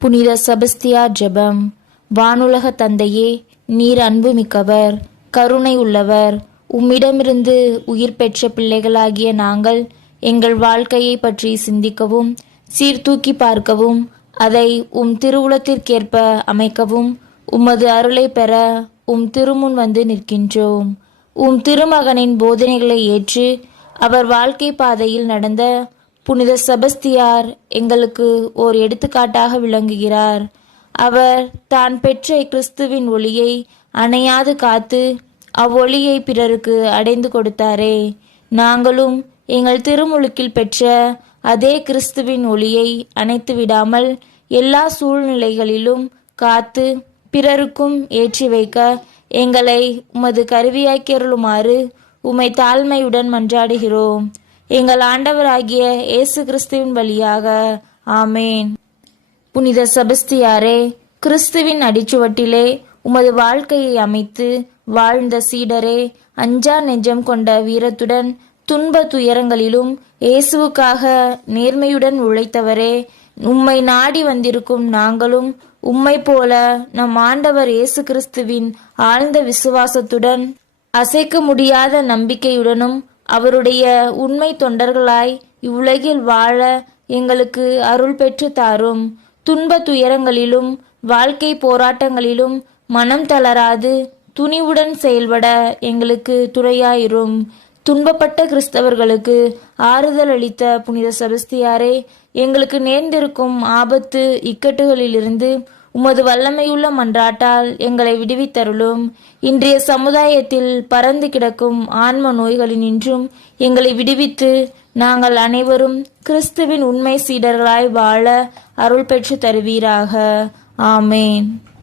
புனித செபஸ்தியார் ஜெபம். வானுலக தந்தையே, நீர் அன்பு மிக்கவர், கருணை உள்ளவர். உம்மிடமிருந்து உயிர் பெற்ற பிள்ளைகளாகிய நாங்கள் எங்கள் வாழ்க்கையை பற்றி சிந்திக்கவும் சீர்தூக்கி பார்க்கவும் அதை உம் திருவுளத்திற்கேற்ப அமைக்கவும் உமது அருளை பெற உம் திருமுன் வந்து நிற்கின்றோம். உம் திருமகனின் போதனைகளை ஏற்று அவர் வாழ்க்கை பாதையில் நடந்த புனித செபஸ்தியார் எங்களுக்கு ஓர் எடுத்துக்காட்டாக விளங்குகிறார். அவர் தான் பெற்ற கிறிஸ்துவின் ஒளியை அணையாது காத்து அவ்வொளியை பிறருக்கு அடைந்து கொடுத்தாரே, நாங்களும் எங்கள் திருமுழுக்கில் பெற்ற அதே கிறிஸ்துவின் ஒளியை அணைத்து விடாமல் எல்லா சூழ்நிலைகளிலும் காத்து பிறருக்கும் ஏற்றி வைக்க எங்களை உமது கருவியாக்கியருளுமாறு உம்மை தாழ்மையுடன் மன்றாடுகிறோம். எங்கள் ஆண்டவராகிய இயேசு கிறிஸ்துவின் வழியாக. ஆமேன். புனித செபஸ்தியாரே, கிறிஸ்துவின் அடிச்சுவட்டிலே உமது வாழ்க்கையை அமைத்து வாழ்ந்த சீடரே, அஞ்சா நெஞ்சம் கொண்ட வீரத்துடன் துன்ப துயரங்களிலும் இயேசுவுக்காக நேர்மையுடன் உழைத்தவரே, உம்மை நாடி வந்திருக்கும் நாங்களும் உம்மை போல நம் ஆண்டவர் இயேசு கிறிஸ்துவின் ஆழ்ந்த விசுவாசத்துடன் அசைக்க முடியாத நம்பிக்கையுடனும் அவருடைய உண்மை தொண்டர்களாய் இவ்வுலகில் வாழ எங்களுக்கு அருள் பெற்று தாரும். துன்ப துயரங்களிலும் வாழ்க்கை போராட்டங்களிலும் மனம் தளராது துணிவுடன் செயல்பட எங்களுக்கு துணையாயிரும். துன்பப்பட்ட கிறிஸ்தவர்களுக்கு ஆறுதல் அளித்த புனித செபஸ்தியாரே, எங்களுக்கு நேர்ந்திருக்கும் ஆபத்து இக்கட்டுகளிலிருந்து உமது வல்லமையுள்ள மன்றாட்டால் எங்களை விடுவித்தருளும். இன்றைய சமுதாயத்தில் பறந்து கிடக்கும் ஆன்ம நோய்களினின்றும் எங்களை விடுவித்து நாங்கள் அனைவரும் கிறிஸ்துவின் உண்மை சீடர்களாய் வாழ அருள் பெற்று தருவீராக. ஆமேன்.